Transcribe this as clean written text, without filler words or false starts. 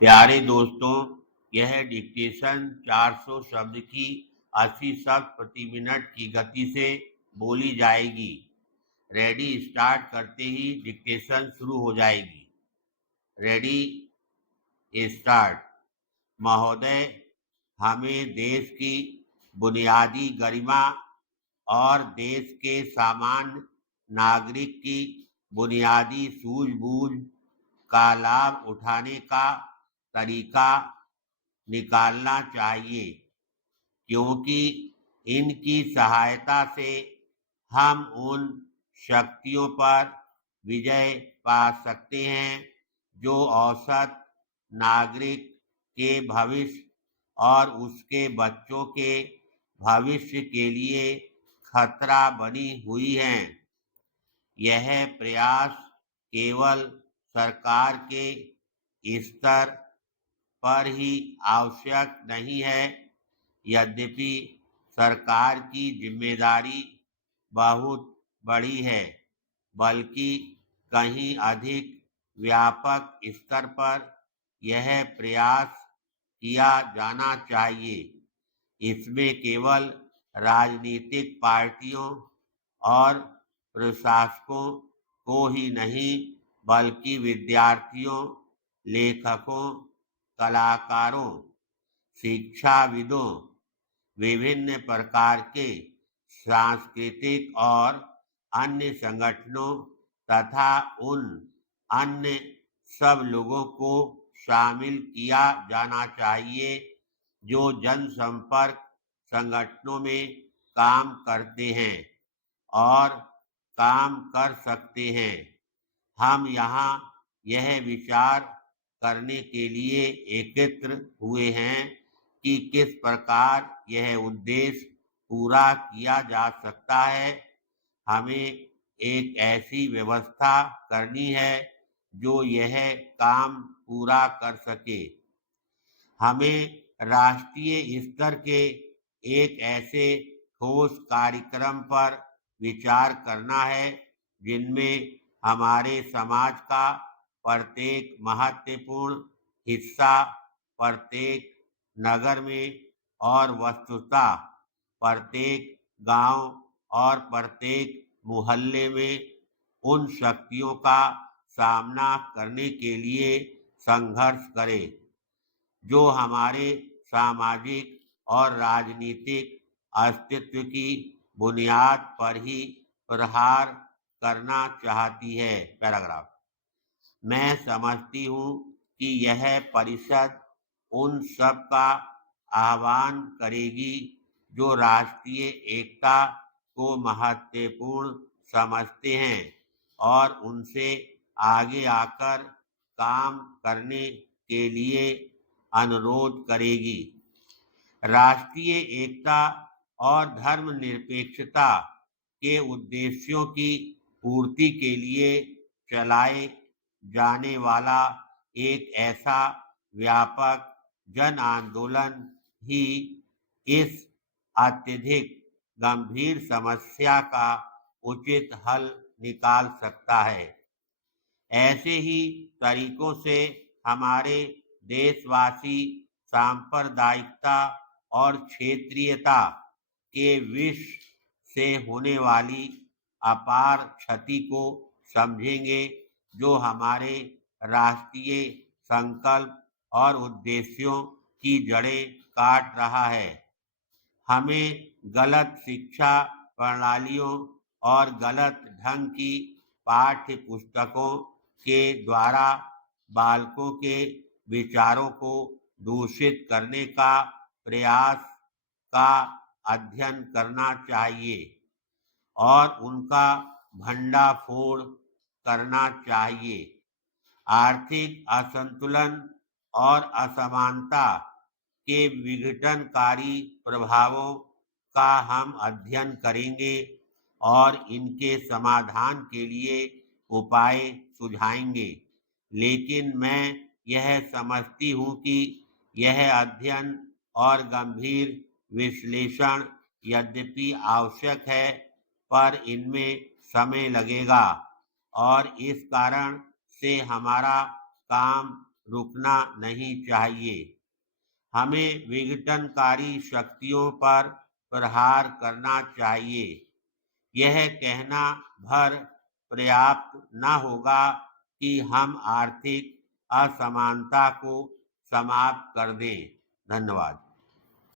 प्यारे दोस्तों, यह डिक्टेशन 400 शब्द की 80 शब्द प्रति मिनट की गति से बोली जाएगी। रेडी स्टार्ट करते ही डिक्टेशन शुरू हो जाएगी। Ready start. महोदय, हमें देश की बुनियादी गरिमा और देश के सामान्य नागरिक की बुनियादी सूझबूझ का लाभ उठाने का तरीका निकालना चाहिए, क्योंकि इनकी सहायता से हम उन शक्तियों पर विजय पा सकते हैं जो औसत नागरिक के भविष्य और उसके बच्चों के भविष्य के लिए खतरा बनी हुई हैं। यह प्रयास केवल सरकार के स्तर पर ही आवश्यक नहीं है, यद्यपि सरकार की जिम्मेदारी बहुत बड़ी है, बल्कि कहीं अधिक व्यापक स्तर पर यह प्रयास किया जाना चाहिए। इसमें केवल राजनीतिक पार्टियों और प्रशासकों को ही नहीं, बल्कि विद्यार्थियों, लेखकों, कलाकारों, शिक्षाविदों, विभिन्न प्रकार के सांस्कृतिक और अन्य संगठनों तथा उन अन्य सब लोगों को शामिल किया जाना चाहिए जो जनसंपर्क संगठनों में काम करते हैं और काम कर सकते हैं। हम यहाँ यह विचार करने के लिए एकत्र हुए हैं कि किस प्रकार यह उद्देश्य पूरा किया जा सकता है। हमें एक ऐसी व्यवस्था करनी है जो यह काम पूरा कर सके। हमें राष्ट्रीय स्तर के एक ऐसे ठोस कार्यक्रम पर विचार करना है जिनमें हमारे समाज का प्रत्येक महत्वपूर्ण हिस्सा प्रत्येक नगर में और वस्तुतः प्रत्येक गांव और प्रत्येक मोहल्ले में उन शक्तियों का सामना करने के लिए संघर्ष करे जो हमारे सामाजिक और राजनीतिक अस्तित्व की बुनियाद पर ही प्रहार करना चाहती है। पैराग्राफ। मैं समझती हूँ कि यह परिषद उन सब का आह्वान करेगी जो राष्ट्रीय एकता को महत्वपूर्ण समझते हैं और उनसे आगे आकर काम करने के लिए अनुरोध करेगी। राष्ट्रीय एकता और धर्मनिरपेक्षता के उद्देश्यों की पूर्ति के लिए चलाए जाने वाला एक ऐसा व्यापक जन आंदोलन ही इस अत्यधिक गंभीर समस्या का उचित हल निकाल सकता है। ऐसे ही तरीकों से हमारे देशवासी सांप्रदायिकता और क्षेत्रीयता के विष से होने वाली अपार क्षति को समझेंगे जो हमारे राष्ट्रीय संकल्प और उद्देश्यों की जड़ें काट रहा है। हमें गलत शिक्षा प्रणालियों और गलत ढंग की पाठ्य पुस्तकों के द्वारा बालकों के विचारों को दूषित करने का प्रयास का अध्ययन करना चाहिए और उनका भंडाफोड़ करना चाहिए। आर्थिक असंतुलन और असमानता के विघटनकारी प्रभावों का हम अध्ययन करेंगे और इनके समाधान के लिए उपाय सुझाएंगे। लेकिन मैं यह समझती हूँ कि यह अध्ययन और गंभीर विश्लेषण यद्यपि आवश्यक है, पर इनमें समय लगेगा और इस कारण से हमारा काम रुकना नहीं चाहिए। हमें विघटनकारी शक्तियों पर प्रहार करना चाहिए। यह कहना भर पर्याप्त न होगा कि हम आर्थिक असमानता को समाप्त कर दें। धन्यवाद।